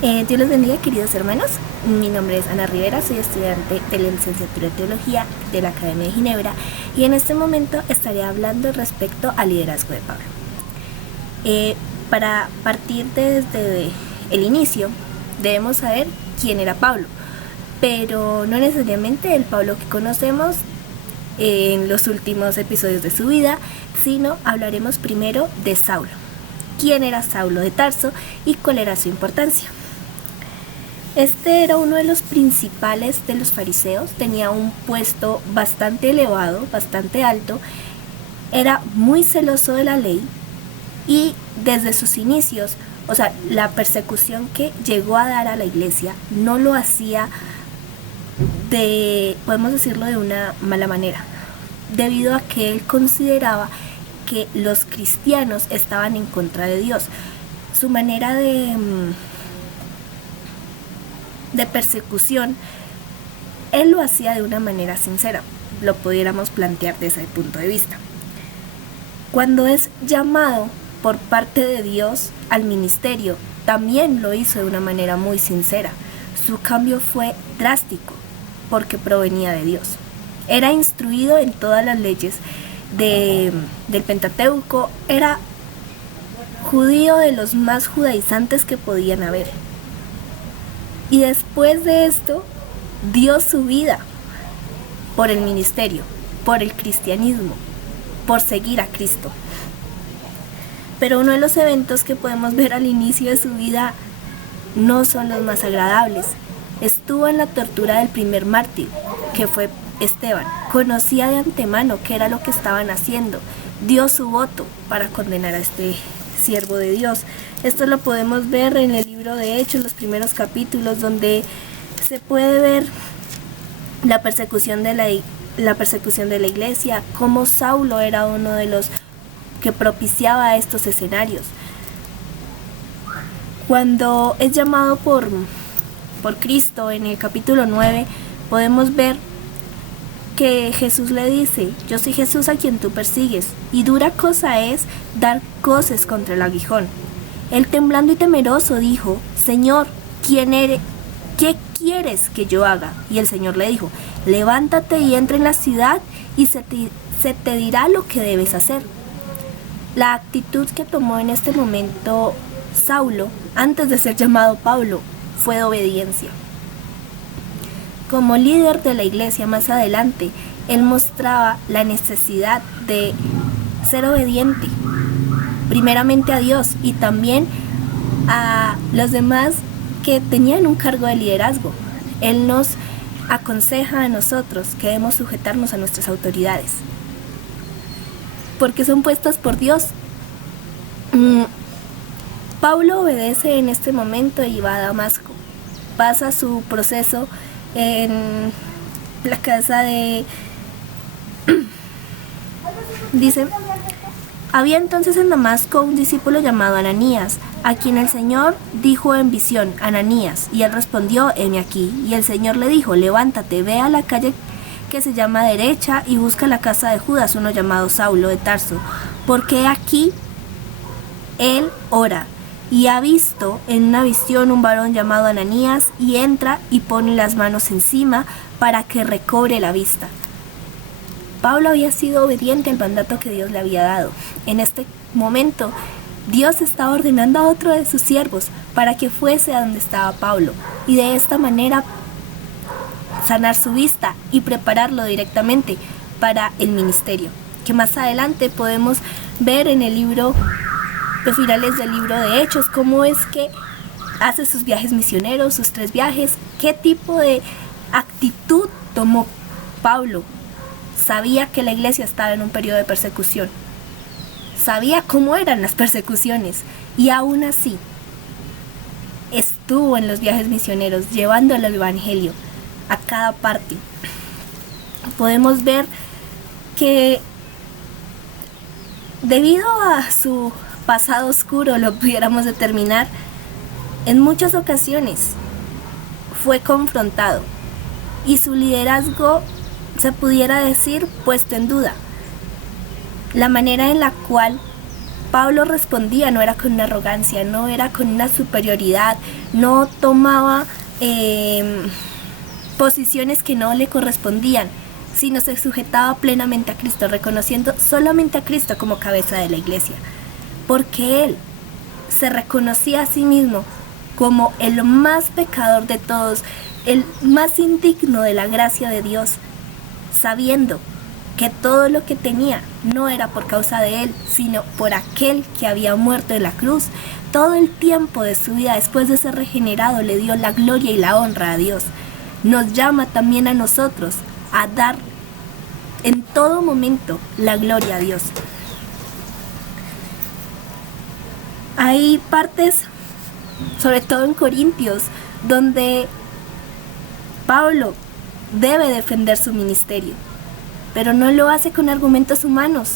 Dios los bendiga, queridos hermanos. Mi nombre es Ana Rivera, soy estudiante de la licenciatura en Teología de la Academia de Ginebra y en este momento estaré hablando respecto al liderazgo de Pablo. Para partir desde el inicio, debemos saber quién era Pablo, pero no necesariamente el Pablo que conocemos en los últimos episodios de su vida, sino hablaremos primero de Saulo. ¿Quién era Saulo de Tarso y cuál era su importancia? Este era uno de los principales de los fariseos, tenía un puesto bastante elevado, bastante alto, era muy celoso de la ley y desde sus inicios, la persecución que llegó a dar a la iglesia no lo hacía podemos decirlo de una mala manera, debido a que él consideraba que los cristianos estaban en contra de Dios. Su manera de persecución, él lo hacía de una manera sincera, lo pudiéramos plantear desde ese punto de vista. Cuando es llamado por parte de Dios al ministerio, también lo hizo de una manera muy sincera. Su cambio fue drástico porque provenía de Dios. Era instruido en todas las leyes del Pentateuco, era judío de los más judaizantes que podían haber. Y después de esto, dio su vida por el ministerio, por el cristianismo, por seguir a Cristo. Pero uno de los eventos que podemos ver al inicio de su vida no son los más agradables. Estuvo en la tortura del primer mártir, que fue Esteban. Conocía de antemano qué era lo que estaban haciendo. Dio su voto para condenar a este siervo de Dios. Esto lo podemos ver en el libro de Hechos, los primeros capítulos, donde se puede ver la persecución de la iglesia, cómo Saulo era uno de los que propiciaba estos escenarios. Cuando es llamado por Cristo en el capítulo 9, podemos ver que Jesús le dice: yo soy Jesús a quien tú persigues, y dura cosa es dar coces contra el aguijón. Él, temblando y temeroso, dijo: Señor, ¿quién eres? ¿Qué quieres que yo haga? Y el Señor le dijo: levántate y entra en la ciudad y se te dirá lo que debes hacer. La actitud que tomó en este momento Saulo, antes de ser llamado Pablo, fue de obediencia. Como líder de la iglesia más adelante, él mostraba la necesidad de ser obediente, primeramente a Dios y también a los demás que tenían un cargo de liderazgo. Él nos aconseja a nosotros que debemos sujetarnos a nuestras autoridades, porque son puestas por Dios. Pablo obedece en este momento y va a Damasco. Pasa su proceso en la casa de... Dice: había entonces en Damasco un discípulo llamado Ananías, a quien el Señor dijo en visión: Ananías. Y él respondió: heme aquí. Y el Señor le dijo: levántate, ve a la calle que se llama Derecha y busca la casa de Judas, uno llamado Saulo de Tarso, porque aquí él ora. Y ha visto en una visión un varón llamado Ananías, y entra y pone las manos encima para que recobre la vista. Pablo había sido obediente al mandato que Dios le había dado. En este momento, Dios estaba ordenando a otro de sus siervos para que fuese a donde estaba Pablo, y de esta manera sanar su vista y prepararlo directamente para el ministerio, que más adelante podemos ver en el libro, los finales del libro de Hechos, cómo es que hace sus viajes misioneros, sus 3 viajes, qué tipo de actitud tomó Pablo. Sabía que la iglesia estaba en un periodo de persecución, sabía cómo eran las persecuciones, y aún así estuvo en los viajes misioneros llevando el evangelio a cada parte. Podemos ver que debido a su pasado oscuro, lo pudiéramos determinar, en muchas ocasiones fue confrontado y su liderazgo, se pudiera decir, puesto en duda. La manera en la cual Pablo respondía no era con una arrogancia, no era con una superioridad, no tomaba posiciones que no le correspondían, sino se sujetaba plenamente a Cristo, reconociendo solamente a Cristo como cabeza de la iglesia, porque él se reconocía a sí mismo como el más pecador de todos, el más indigno de la gracia de Dios, sabiendo que todo lo que tenía no era por causa de él, sino por aquel que había muerto en la cruz. Todo el tiempo de su vida después de ser regenerado le dio la gloria y la honra a Dios. Nos llama también a nosotros a dar en todo momento la gloria a Dios. Hay partes, sobre todo en Corintios, donde Pablo debe defender su ministerio, pero no lo hace con argumentos humanos,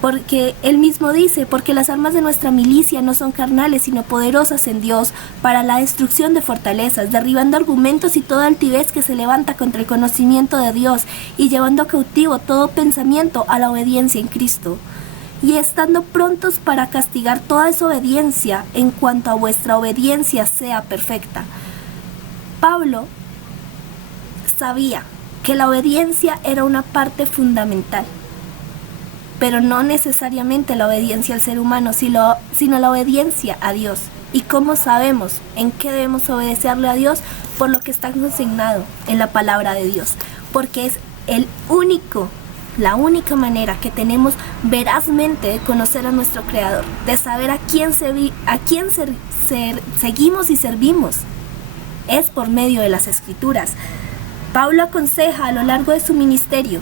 porque él mismo dice, porque las armas de nuestra milicia no son carnales, sino poderosas en Dios para la destrucción de fortalezas, derribando argumentos y toda altivez que se levanta contra el conocimiento de Dios, y llevando cautivo todo pensamiento a la obediencia en Cristo, y estando prontos para castigar toda desobediencia en cuanto a vuestra obediencia sea perfecta. Pablo sabía que la obediencia era una parte fundamental, pero no necesariamente la obediencia al ser humano, sino la obediencia a Dios. ¿Y cómo sabemos en qué debemos obedecerle a Dios? Por lo que está consignado en la palabra de Dios, porque es la única manera que tenemos verazmente de conocer a nuestro Creador, de saber a quién seguimos y servimos, es por medio de las Escrituras. Pablo aconseja a lo largo de su ministerio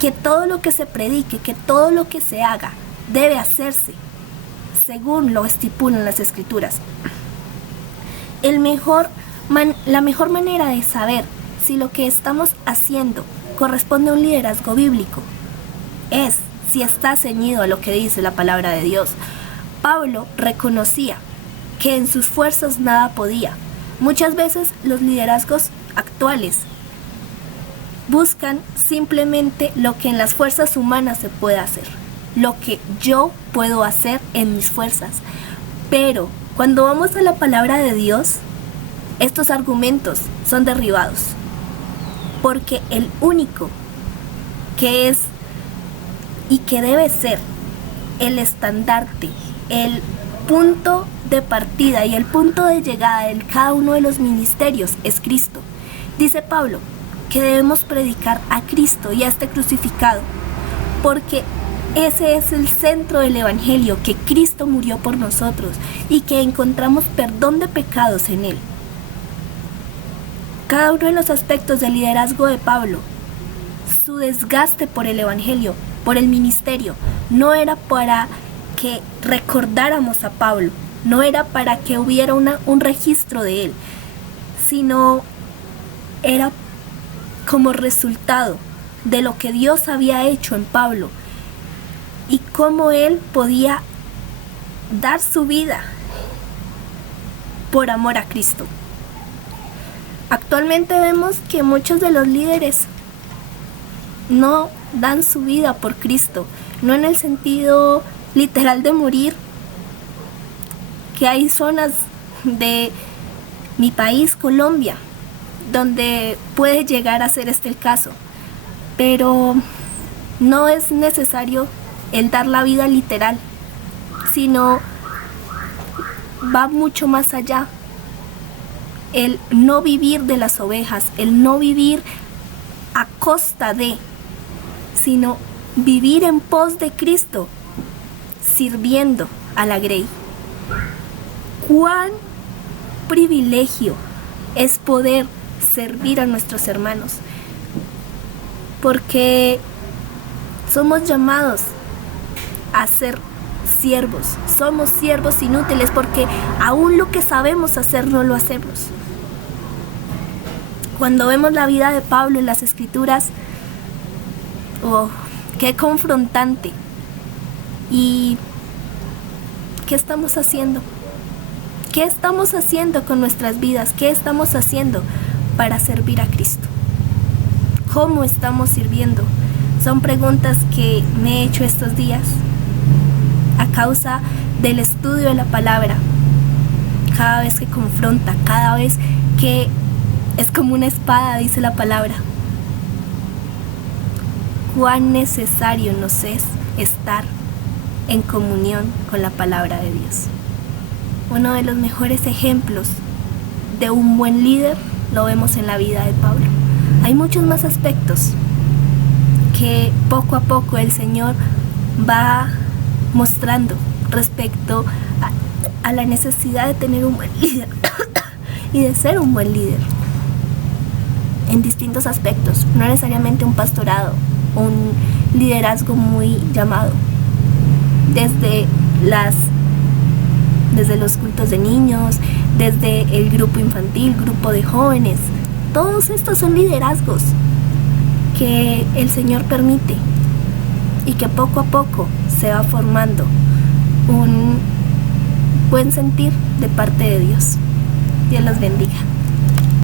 que todo lo que se predique, que todo lo que se haga, debe hacerse según lo estipulan las Escrituras. La mejor manera de saber si lo que estamos haciendo corresponde a un liderazgo bíblico es si está ceñido a lo que dice la palabra de Dios. Pablo reconocía que en sus fuerzas nada podía. Muchas veces los liderazgos actuales buscan simplemente lo que en las fuerzas humanas se puede hacer, lo que yo puedo hacer en mis fuerzas. Pero cuando vamos a la palabra de Dios, estos argumentos son derribados, porque el único que es y que debe ser el estandarte, el punto de partida y el punto de llegada de cada uno de los ministerios es Cristo. Dice Pablo que debemos predicar a Cristo y a este crucificado, porque ese es el centro del Evangelio, que Cristo murió por nosotros y que encontramos perdón de pecados en Él. Cada uno de los aspectos del liderazgo de Pablo, su desgaste por el Evangelio, por el ministerio, no era para que recordáramos a Pablo, no era para que hubiera un registro de él, sino era como resultado de lo que Dios había hecho en Pablo y cómo él podía dar su vida por amor a Cristo. Actualmente vemos que muchos de los líderes no dan su vida por Cristo, no en el sentido literal de morir, que hay zonas de mi país, Colombia, donde puede llegar a ser este el caso, pero no es necesario el dar la vida literal, sino va mucho más allá. El no vivir de las ovejas, el no vivir a costa de, sino vivir en pos de Cristo, sirviendo a la grey. Cuán privilegio es poder servir a nuestros hermanos, porque somos llamados a ser siervos. Somos siervos inútiles porque aún lo que sabemos hacer no lo hacemos. Cuando vemos la vida de Pablo en las Escrituras, qué confrontante. ¿Y qué estamos haciendo? ¿Qué estamos haciendo con nuestras vidas? ¿Qué estamos haciendo para servir a Cristo? ¿Cómo estamos sirviendo? Son preguntas que me he hecho estos días. a causa del estudio de la palabra. Cada vez que confronta, cada vez que es como una espada, dice la palabra. Cuán necesario nos es estar en comunión con la palabra de Dios. Uno de los mejores ejemplos de un buen líder lo vemos en la vida de Pablo. Hay muchos más aspectos que poco a poco el Señor va mostrando respecto a la necesidad de tener un buen líder y de ser un buen líder en distintos aspectos, no necesariamente un pastorado, un liderazgo muy llamado, desde los cultos de niños, desde el grupo infantil, grupo de jóvenes. Todos estos son liderazgos que el Señor permite y que poco a poco se va formando un buen sentir de parte de Dios. Dios los bendiga.